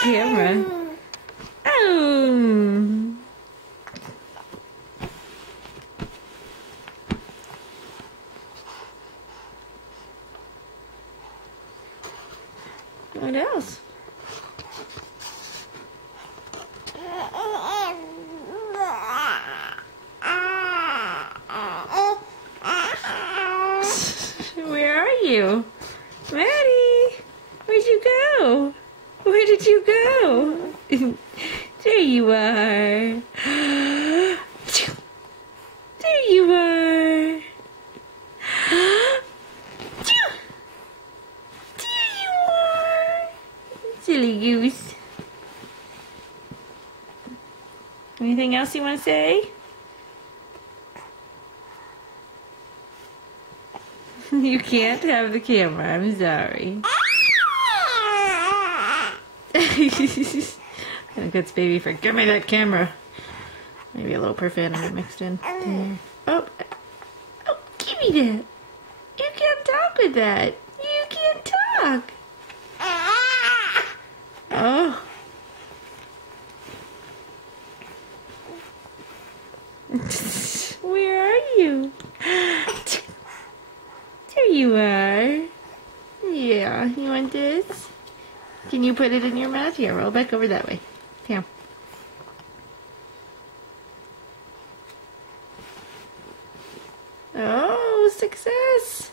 camera. Oh. What else? Where are you? Maddie, where'd you go? Where did you go? There you are. There you are. There you are. Silly goose. Anything else you want to say? You can't have the camera, I'm sorry. That's baby for give me that camera. Maybe a little profanity mixed in there. Oh, give me that. You can't talk with that. You can't talk. Oh. Where are you? There you are. Yeah, you want this? Can you put it in your mouth? Here, roll back over that way. Here. Oh, success!